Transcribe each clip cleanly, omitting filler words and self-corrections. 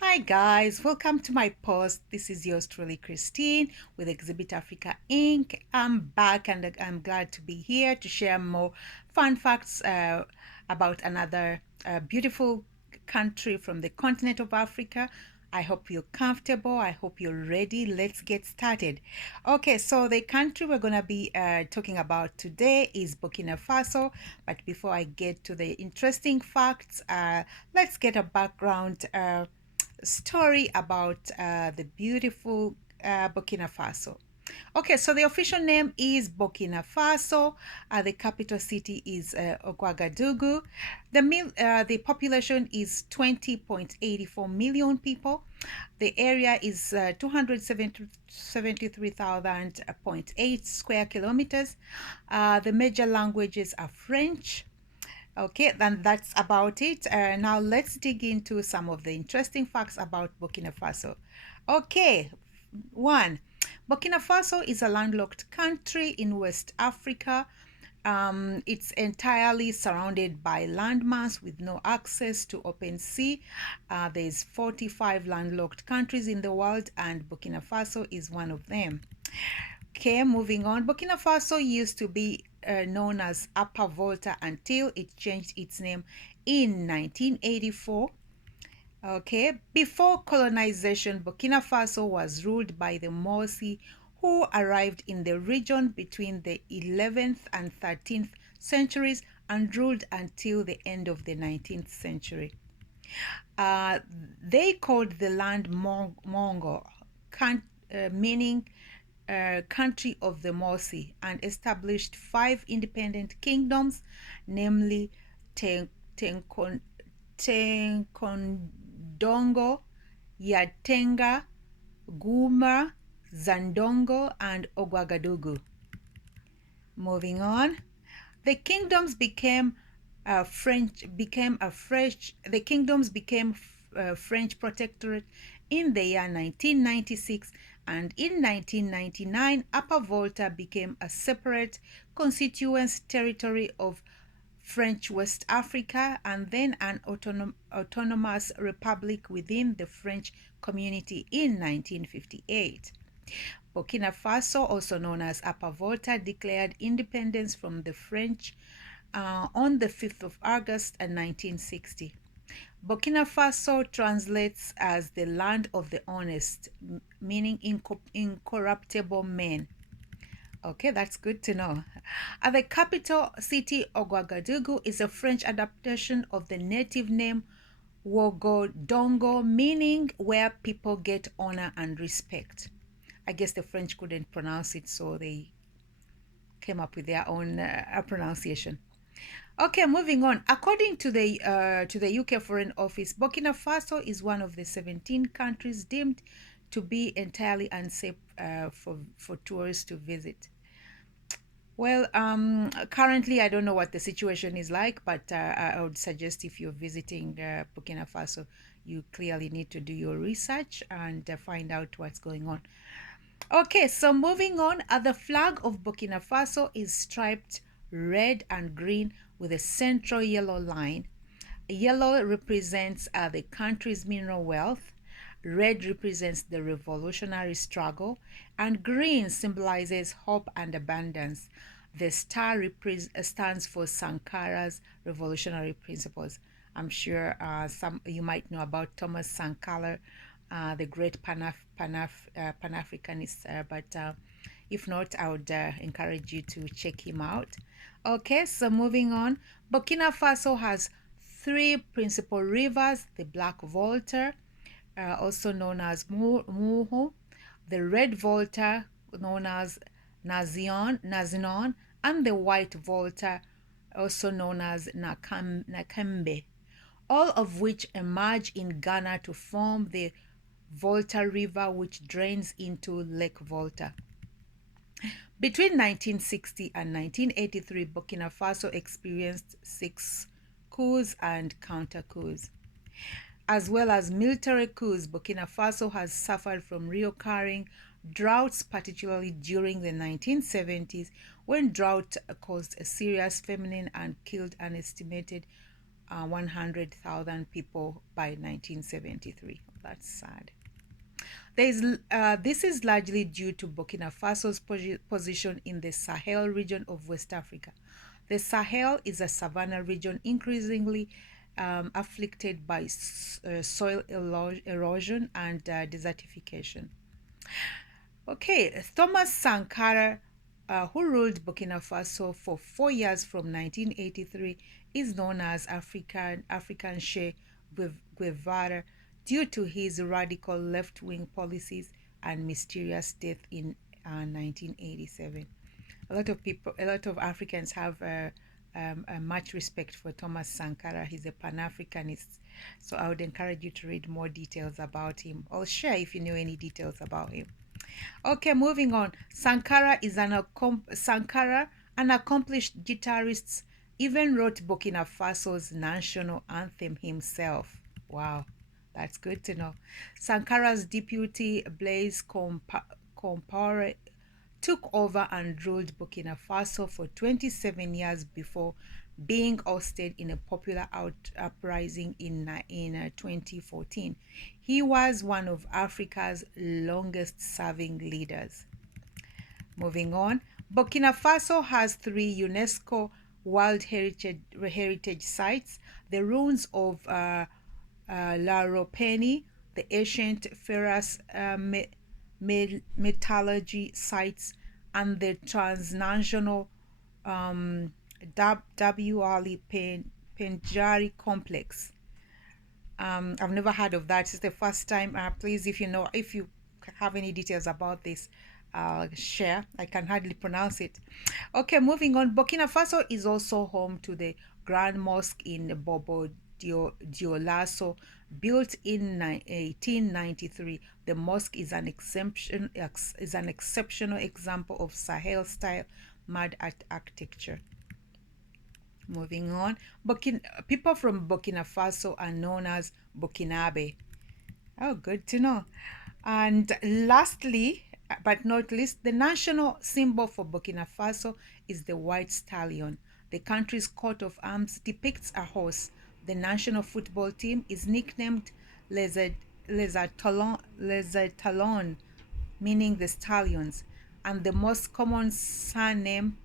Hi guys, welcome to my post. This is yours truly, Christine with Exhibit Africa Inc. I'm back and I'm glad to be here to share more fun facts about another beautiful country from the continent of Africa. I hope you're comfortable. I hope you're ready. Let's get started. Okay, so the country we're going to be talking about today is Burkina Faso. But before I get to the interesting facts, let's get a background story about the beautiful Burkina Faso. Okay, so the official name is Burkina Faso. The capital city is Ouagadougou. The population is 20.84 million people. The area is 273,000.8 square kilometers. The major languages are French. Okay, then that's about it. Now let's dig into some of the interesting facts about Burkina Faso. Okay, one, Burkina Faso is a landlocked country in West Africa. It's entirely surrounded by landmass with no access to open sea. There's 45 landlocked countries in the world, and Burkina Faso is one of them. Okay, moving on. Burkina Faso used to be known as Upper Volta until it changed its name in 1984. Okay, before colonization, Burkina Faso was ruled by the Morsi, who arrived in the region between the 11th and 13th centuries and ruled until the end of the 19th century. Uh, they called the land Mongo, meaning country of the Morsi, and established 5 independent kingdoms, namely Tenkondongo, Yatenga, Guma, Zandongo, and Ouagadougou. Moving on, the kingdoms became French protectorate in the year 1996, and in 1999 Upper Volta became a separate constituent territory of French West Africa and then an autonomous republic within the French community in 1958. Burkina Faso, also known as Upper Volta, declared independence from the French on the 5th of August 1960. Burkina Faso translates as the land of the honest, meaning incorruptible men. Okay, that's good to know. The capital city, Ouagadougou, is a French adaptation of the native name Ouagadougou, meaning where people get honor and respect. I guess the French couldn't pronounce it, so they came up with their own pronunciation. Okay, moving on. According to the UK Foreign Office, Burkina Faso is one of the 17 countries deemed to be entirely unsafe for tourists to visit. Well, currently I don't know what the situation is like, but I would suggest if you're visiting Burkina Faso, you clearly need to do your research and find out what's going on. Okay, so moving on, the flag of Burkina Faso is striped red and green with a central yellow line. Yellow represents the country's mineral wealth, red represents the revolutionary struggle, and green symbolizes hope and abundance. The star stands for Sankara's revolutionary principles. I'm sure some you might know about Thomas Sankara, the great Pan-Africanist, but if not, I would encourage you to check him out. Okay, so moving on, Burkina Faso has 3 principal rivers: the Black Volta, also known as Muhu, the Red Volta, known as Nazinon, and the White Volta, also known as Nakembe, all of which emerge in Ghana to form the Volta River, which drains into Lake Volta. Between 1960 and 1983, Burkina Faso experienced 6 coups and counter-coups. As well as military coups, Burkina Faso has suffered from recurring droughts, particularly during the 1970s, when drought caused a serious famine and killed an estimated 100,000 people by 1973. That's sad. This is largely due to Burkina Faso's position in the Sahel region of West Africa. The Sahel is a savanna region increasingly afflicted by soil erosion and desertification. Okay, Thomas Sankara, who ruled Burkina Faso for 4 years from 1983, is known as African Che Guevara due to his radical left-wing policies and mysterious death in 1987. A lot of Africans have much respect for Thomas Sankara. He's a Pan-Africanist, so I would encourage you to read more details about him. I'll share if you know any details about him. Okay, moving on. Sankara, an accomplished guitarist, even wrote Burkina Faso's national anthem himself. Wow, that's good to know. Sankara's deputy, Blaise Compaoré, took over and ruled Burkina Faso for 27 years before being ousted in a popular uprising in 2014. He was one of Africa's longest-serving leaders. Moving on, Burkina Faso has 3 UNESCO World Heritage Sites: the ruins of La Ropeni, the ancient ferrous metallurgy sites, and the transnational W.Ali Penjari complex. I've never heard of that. It's the first time. Please, if you have any details about this, share. I can hardly pronounce it. Okay, moving on. Burkina Faso is also home to the Grand Mosque in Bobo Dioulasso, built in 1893. The mosque is an exceptional example of Sahel-style mud art architecture. Moving on, people from Burkina Faso are known as Burkinabe. Oh, good to know. And lastly, but not least, the national symbol for Burkina Faso is the white stallion. The country's coat of arms depicts a horse. The national football team is nicknamed Les Talons, meaning the stallions, and the most common surname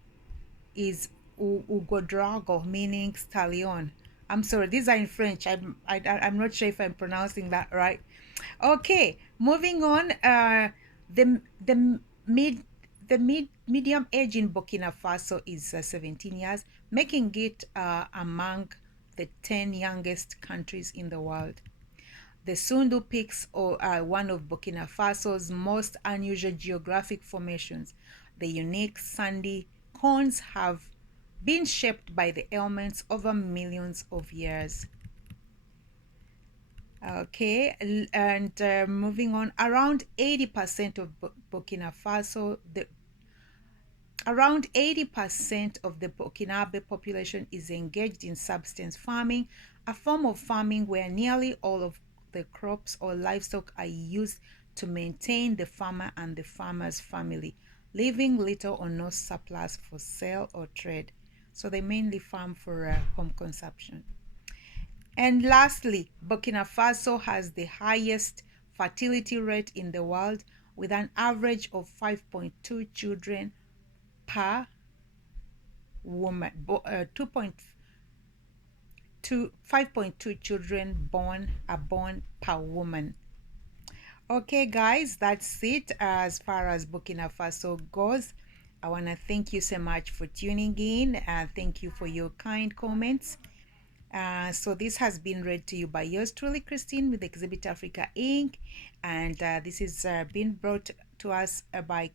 is Ugodrago, meaning stallion. I'm sorry, these are in French. I'm not sure if I'm pronouncing that right. Okay, moving on. The medium age in Burkina Faso is 17 years, making it among the 10 youngest countries in the world. The Sundu Peaks are one of Burkina Faso's most unusual geographic formations. The unique sandy cones have been shaped by the elements over millions of years. Okay, and moving on, around 80% of Burkina Faso, around 80% of the Burkinabe population is engaged in subsistence farming, a form of farming where nearly all of the crops or livestock are used to maintain the farmer and the farmer's family, leaving little or no surplus for sale or trade. So they mainly farm for home consumption. And lastly, Burkina Faso has the highest fertility rate in the world, with an average of 5.2 children per woman, 5.2 children are born per woman. Okay, guys, that's it as far as Burkina Faso goes. I want to thank you so much for tuning in, and thank you for your kind comments. So this has been read to you by yours truly, Christine, with Exhibit Africa Inc. And this is been brought to us by